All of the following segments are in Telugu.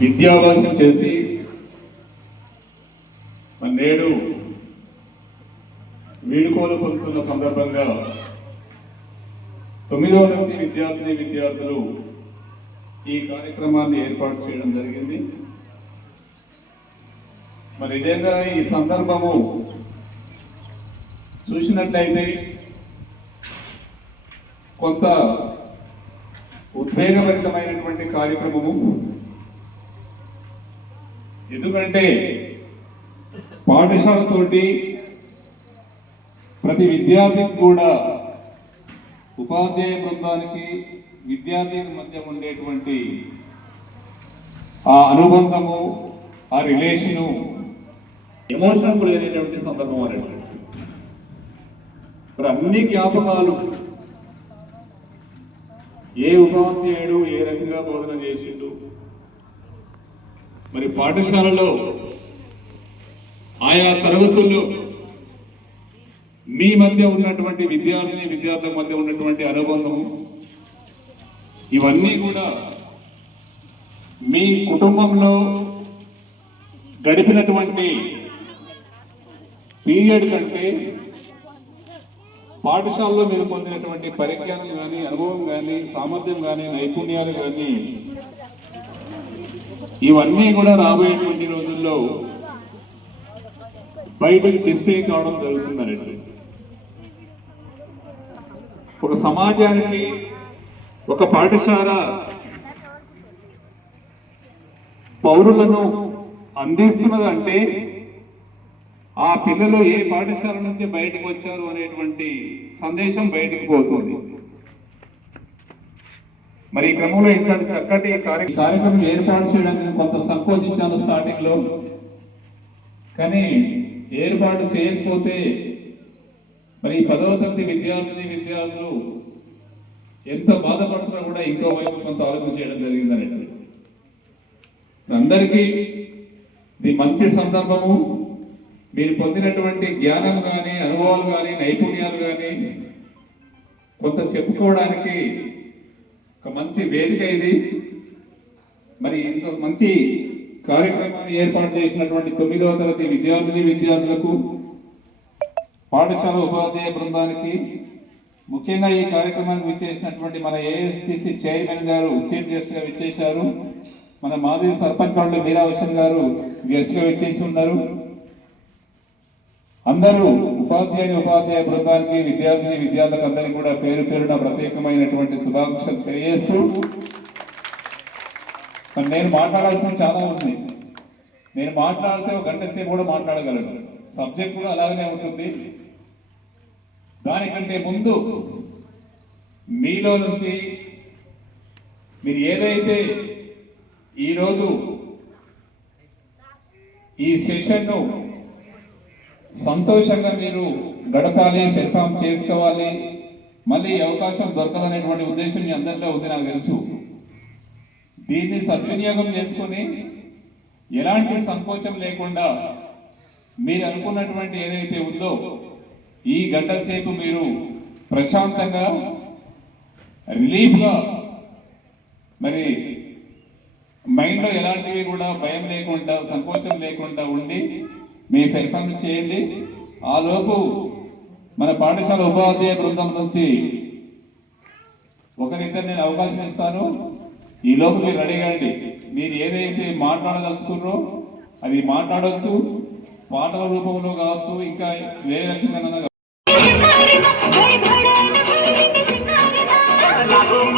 విద్యాభ్యాసం చేసి మరి నేడు వీడుకోలు పొందుతున్న సందర్భంగా తొమ్మిదవ తరగతి విద్యార్థిని విద్యార్థులు ఈ కార్యక్రమాన్ని ఏర్పాటు చేయడం జరిగింది. మరి నిజంగా ఈ సందర్భము చూసినట్లయితే కొంత ఉద్వేగభరితమైనటువంటి కార్యక్రమము. ఎందుకంటే పాఠశాలతోటి ప్రతి విద్యార్థికి కూడా ఉపాధ్యాయ బృందానికి విద్యార్థికి మధ్య ఉండేటువంటి ఆ అనుబంధము ఆ రిలేషను ఎమోషనల్ లేనటువంటి సందర్భం అనేటువంటి మరి అన్ని జ్ఞాపకాలు ఏ ఉపాధ్యాయుడు ఏ రకంగా బోధన చేసిండు? మరి పాఠశాలలో ఆయా తరగతుల్లో మీ మధ్య ఉన్నటువంటి విద్యార్థిని విద్యార్థుల మధ్య ఉన్నటువంటి అనుబంధము ఇవన్నీ కూడా మీ కుటుంబంలో గడిపినటువంటి పీరియడ్ కంటే పాఠశాలలో మీరు పొందినటువంటి పరిజ్ఞానం కానీ అనుభవం కానీ సామర్థ్యం కానీ నైపుణ్యాలు కానీ ఇవన్నీ కూడా రాబోయేటువంటి రోజుల్లో బయటకు డిస్ప్లే కావడం జరుగుతుంది ఒక సమాజానికి ఒక పాఠశాల పౌరులను అందిస్తున్నదంటే ఆ పిల్లలు ఏ పాఠశాల నుంచి బయటకు వచ్చారు అనేటువంటి సందేశం బయటకు పోతుంది. మరి ఈ క్రమంలో ఇంత చక్కటి కార్యక్రమం ఏర్పాటు చేయడానికి కొంత సంకోచించాను స్టార్టింగ్లో కానీ ఏర్పాటు చేయకపోతే మరి పదవ తరగతి విద్యార్థిని విద్యార్థులు ఎంత బాధపడుతున్నా కూడా ఇంకో వైపు కొంత ఆలోచన చేయడం జరిగిందని అందరికీ ఇది మంచి సందర్భము. మీరు పొందినటువంటి జ్ఞానం కానీ అనుభవాలు కానీ నైపుణ్యాలు కానీ కొంత చెప్పుకోవడానికి ఒక మంచి వేదిక ఇది. మరి ఇంత మంచి కార్యక్రమాన్ని ఏర్పాటు చేసినటువంటి తొమ్మిదవ తరగతి విద్యార్థిని విద్యార్థులకు పాఠశాల ఉపాధ్యాయ బృందానికి ముఖ్యంగా ఈ కార్యక్రమానికి విచ్చేసినటువంటి మన ఏఎస్టీసీ చైర్మన్ గారు చీఫ్ గెస్ట్గా విచ్చేశారు. మన మాజీ సర్పంచ్ వాళ్ళు మీరావశన్ గారు గెస్ట్గా విచ్చేసి ఉన్నారు. అందరూ ఉపాధ్యాయుని ఉపాధ్యాయ బృందానికి విద్యార్థిని విద్యార్థులకు అందరికీ కూడా పేరు పేరున ప్రత్యేకమైనటువంటి శుభాకాంక్షలు తెలియజేస్తూ నేను మాట్లాడాల్సిన చాలా ఉంది. నేను మాట్లాడితే ఒక గంట సేపు కూడా మాట్లాడగలను. సబ్జెక్ట్ కూడా అలాగనే ఉంటుంది. దానికంటే ముందు మీలో నుంచి మీరు ఏదైతే ఈరోజు ఈ సెషన్ను సంతోషంగా మీరు గడపాలి పెర్ఫామ్ చేసుకోవాలి. మళ్ళీ అవకాశం దొరకదనేటువంటి ఉద్దేశం మీ అందరిలో ఉంది నాకు తెలుసు. దీన్ని సద్వినియోగం చేసుకొని ఎలాంటి సంకోచం లేకుండా మీరు అనుకున్నటువంటి ఏదైతే ఉందో ఈ గంట సేపు మీరు ప్రశాంతంగా రిలీఫ్గా మరి మైండ్లో ఎలాంటివి కూడా భయం లేకుండా సంకోచం లేకుండా ఉండి మీ పెర్ఫార్మెన్స్ చేయండి. ఆ లోపు మన పాఠశాల ఉపాధ్యాయ బృందం నుంచి ఒకరిద్దరు నేను అవకాశం ఇస్తాను. ఈ లోపు మీరు అడిగండి మీరు ఏదైతే మాట్లాడదలుచుకున్నారో అది మాట్లాడవచ్చు పాటల రూపంలో కావచ్చు ఇంకా వేరే రకమైన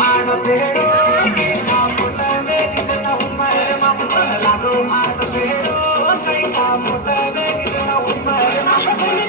ఆడపేడు আশা করি